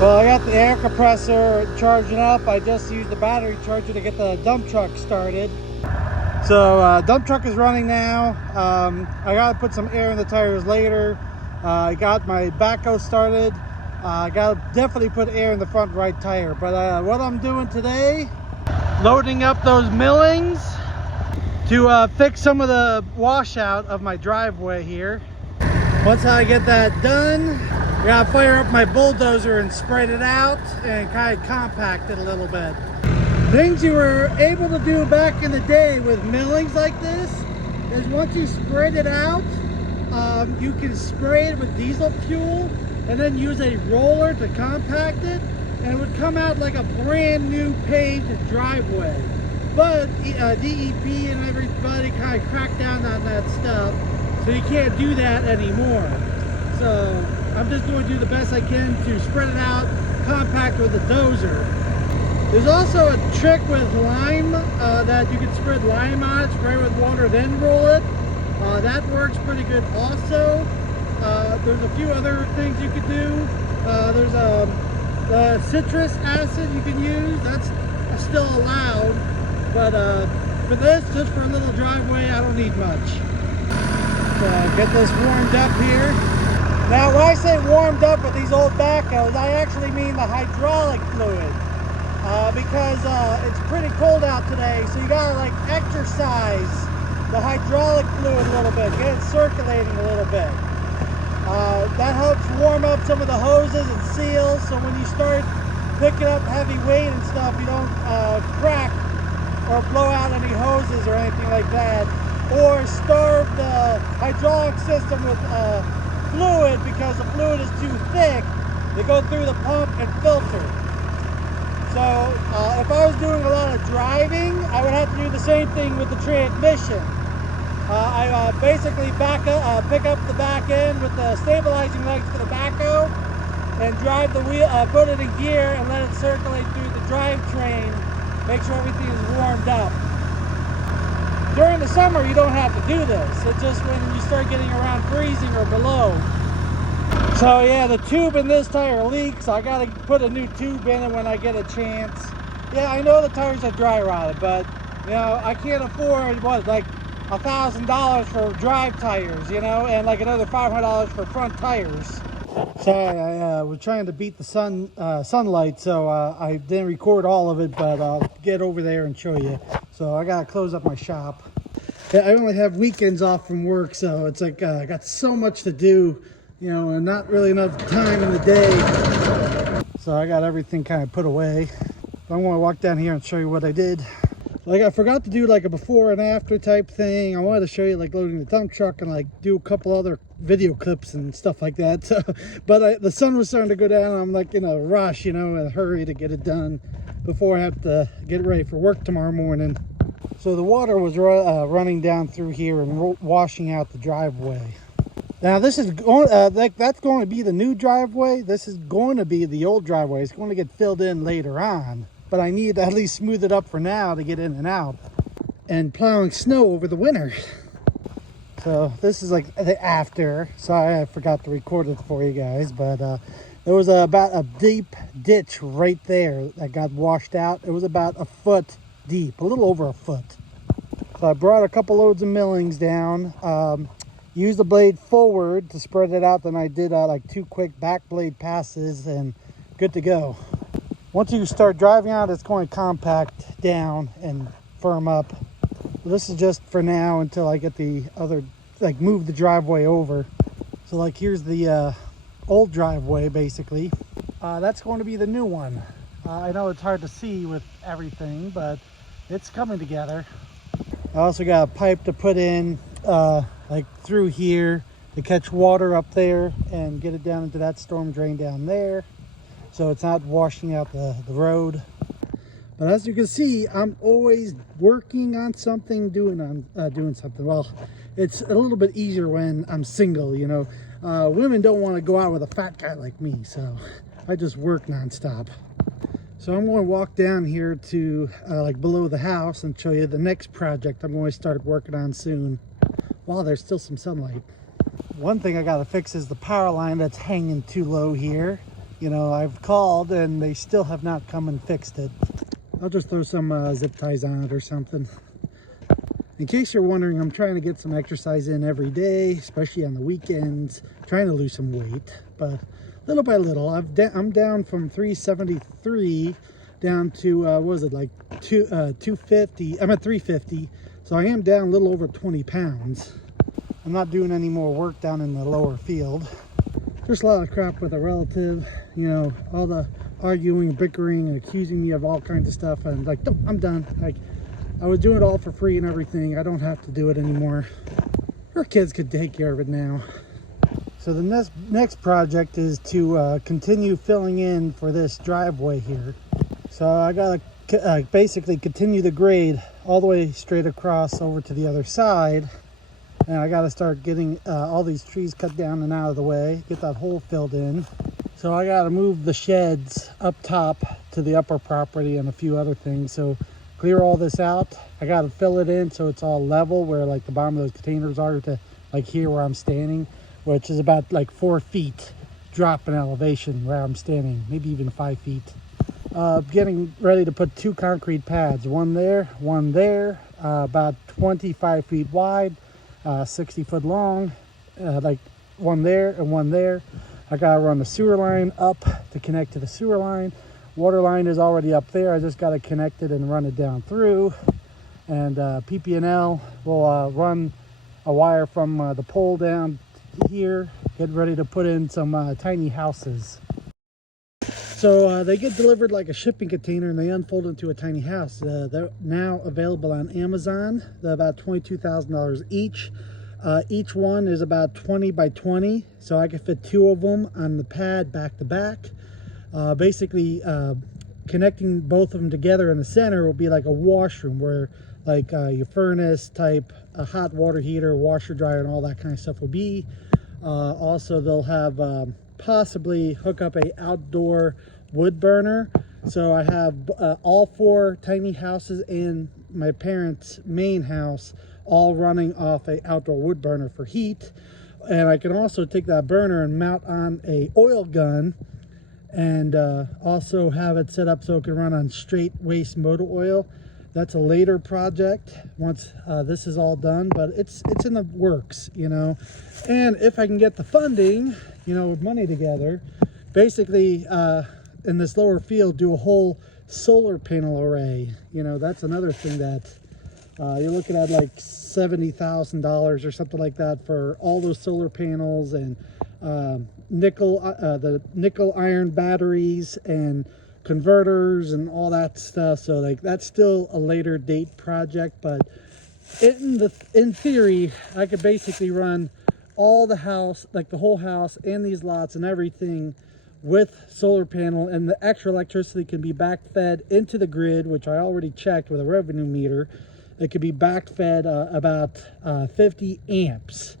Well, I got the air compressor charging up. I just used the battery charger to get the dump truck started. So dump truck is running now. I gotta put some air in the tires later. I got my backhoe started. I gotta definitely put air in the front right tire. But what I'm doing today, loading up those millings to fix some of the washout of my driveway here. Once I get that done, I gotta fire up my bulldozer and spread it out and kind of compact it a little bit. Things you were able to do back in the day with millings like this is once you spread it out, you can spray it with diesel fuel and then use a roller to compact it, and it would come out like a brand new paved driveway. But DEP and everybody kind of cracked down on that stuff, so you can't do that anymore. So I'm just going to do the best I can to spread it out, compact with a dozer. There's also a trick with lime that you can spread lime on it, spray with water, then roll it. That works pretty good also. There's a few other things you could do. There's the citrus acid you can use. That's still allowed. But for this, just for a little driveway, I don't need much. So get this warmed up here. Now, when I say warmed up with these old backhoes, I actually mean the hydraulic fluid. Because it's pretty cold out today, so you gotta like exercise the hydraulic fluid a little bit, get it circulating a little bit. That helps warm up some of the hoses and seals, so when you start picking up heavy weight and stuff, you don't crack or blow out any hoses or anything like that, or starve the hydraulic system with fluid because the fluid is too thick. They go through the pump and filter. So if I was doing a lot of driving, I would have to do the same thing with the transmission. I basically pick up the back end with the stabilizing legs for the backhoe and drive the wheel, put it in gear and let it circulate through the drivetrain, make sure everything is warmed up. During the summer, you don't have to do this. It's just when you start getting around freezing or below. So yeah, the tube in this tire leaks. I gotta put a new tube in it when I get a chance. Yeah, I know the tires are dry rotted, but you know, I can't afford what, like $1,000 for drive tires, you know, and like another $500 for front tires. Sorry, I was trying to beat the sunlight, so I didn't record all of it, but I'll get over there and show you. So I gotta close up my shop. Yeah, I only have weekends off from work, so it's like I got so much to do, you know, and not really enough time in the day. So I got everything kind of put away. I'm going to walk down here and show you what I did. Like, I forgot to do like a before and after type thing. I wanted to show you like loading the dump truck and like do a couple other video clips and stuff like that. So, but the sun was starting to go down. I'm like in a rush, you know, in a hurry to get it done before I have to get ready for work tomorrow morning. So the water was running down through here and washing out the driveway. Now this is going, that's going to be the new driveway. This is going to be the old driveway. It's going to get filled in later on, but I need to at least smooth it up for now to get in and out. And plowing snow over the winter. So this is like the after. Sorry, I forgot to record it for you guys, but there was about a deep ditch right there that got washed out. It was about a foot deep, a little over a foot. So I brought a couple loads of millings down. Used the blade forward to spread it out, then I did like 2 quick back blade passes and good to go. Once you start driving out, it's going to compact down and firm up. This is just for now until I get the other, like move the driveway over. So like here's the old driveway basically. That's going to be the new one. I know it's hard to see with everything, but it's coming together. I also got a pipe to put in like through here to catch water up there and get it down into that storm drain down there, so it's not washing out the road. But as you can see, I'm always working on something, doing something. Well, it's a little bit easier when I'm single, you know. Women don't want to go out with a fat guy like me, so I just work nonstop. So I'm going to walk down here to like below the house and show you the next project I'm going to start working on soon while there's still some sunlight. One thing I got to fix is the power line that's hanging too low here. You know, I've called and they still have not come and fixed it. I'll just throw some zip ties on it or something. In case you're wondering, I'm trying to get some exercise in every day, especially on the weekends, trying to lose some weight. But little by little, I'm down from 373 down to, what was it, like 250. I'm at 350, so I am down a little over 20 pounds. I'm not doing any more work down in the lower field. There's a lot of crap with a relative, you know, all the arguing, bickering, and accusing me of all kinds of stuff. And like, no, I'm done. Like, I was doing it all for free and everything. I don't have to do it anymore. Her kids could take care of it now. So the next project is to continue filling in for this driveway here. So I gotta basically continue the grade all the way straight across over to the other side. And I gotta start getting all these trees cut down and out of the way, get that hole filled in. So I gotta move the sheds up top to the upper property and a few other things. So clear all this out. I gotta fill it in so it's all level where like the bottom of those containers are to like here where I'm standing, which is about like 4 feet drop in elevation where I'm standing, maybe even 5 feet. Getting ready to put 2 concrete pads, one there, about 25 feet wide, 60 foot long, like one there and one there. I gotta run the sewer line up to connect to the sewer line. Water line is already up there. I just got to connect it and run it down through. And PP&L will run a wire from the pole down here. Get ready to put in some tiny houses. So they get delivered like a shipping container and they unfold into a tiny house. They're now available on Amazon. They're about $22,000 each. Each one is about 20 by 20. So I can fit 2 of them on the pad back to back. Basically connecting both of them together in the center will be like a washroom where like your furnace type, a hot water heater, washer dryer, and all that kind of stuff will be. Also they'll have possibly hook up a outdoor wood burner. So I have all 4 tiny houses in my parents' main house all running off a outdoor wood burner for heat. And I can also take that burner and mount on a oil gun and also have it set up so it can run on straight waste motor oil. That's a later project once this is all done, but it's in the works, you know. And if I can get the funding, you know, with money together, basically in this lower field do a whole solar panel array. You know, that's another thing that you're looking at like $70,000 or something like that for all those solar panels and the nickel iron batteries and converters and all that stuff. So like that's still a later date project, but in theory I could basically run all the house, like the whole house and these lots and everything with solar panel, and the extra electricity can be back fed into the grid, which I already checked with a revenue meter. It could be back fed about 50 amps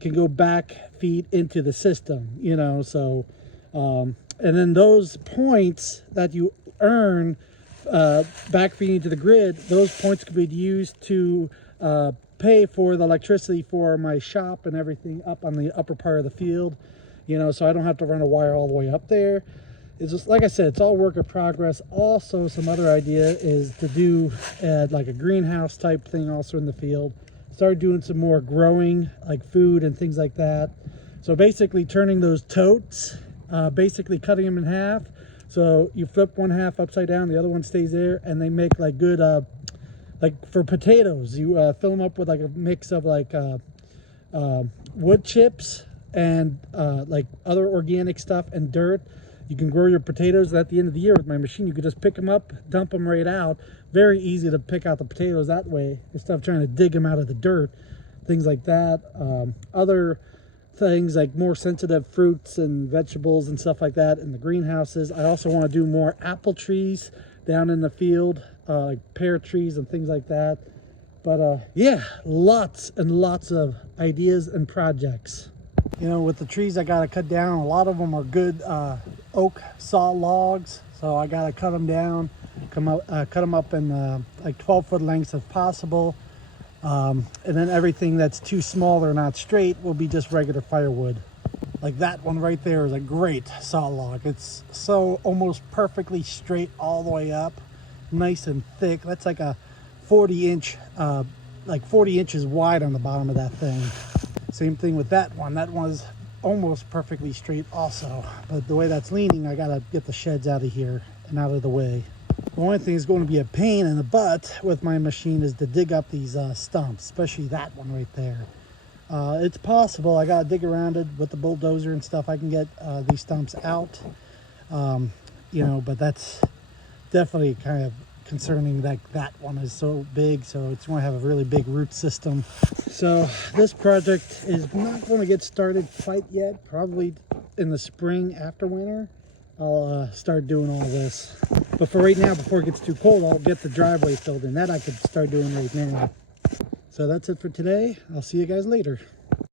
can go back feed into the system, you know. So and then those points that you earn back feeding to the grid, those points could be used to pay for the electricity for my shop and everything up on the upper part of the field, you know, so I don't have to run a wire all the way up there. It's just, like I said, it's all work in progress. Also, some other idea is to do like a greenhouse type thing also in the field. Start doing some more growing, like food and things like that. So basically turning those totes, basically cutting them in half. So you flip one half upside down, the other one stays there, and they make like good, like for potatoes, you fill them up with like a mix of like wood chips and like other organic stuff and dirt. You can grow your potatoes. At the end of the year with my machine, you could just pick them up, dump them right out. Very easy to pick out the potatoes that way instead of trying to dig them out of the dirt, things like that. Other things like more sensitive fruits and vegetables and stuff like that in the greenhouses. I also want to do more apple trees down in the field, like pear trees and things like that. But yeah, lots and lots of ideas and projects. You know, with the trees I gotta cut down, a lot of them are good oak saw logs, so I gotta cut them down, cut them up in like 12-foot lengths if possible. And then everything that's too small or not straight will be just regular firewood. Like that one right there is a great saw log. It's so almost perfectly straight all the way up, nice and thick. That's like a 40-inch, like 40 inches wide on the bottom of that thing. Same thing with that one. That one's almost perfectly straight also. But the way that's leaning, I gotta get the sheds out of here and out of the way. The only thing is going to be a pain in the butt with my machine is to dig up these stumps, especially that one right there. It's possible. I gotta dig around it with the bulldozer and stuff. I can get these stumps out, you know, but that's definitely kind of concerning that that one is so big, so it's going to have a really big root system. So this project is not going to get started quite yet. Probably in the spring after winter I'll start doing all this, but for right now, before it gets too cold, I'll get the driveway filled in. That I could start doing right now. So that's it for today. I'll see you guys later.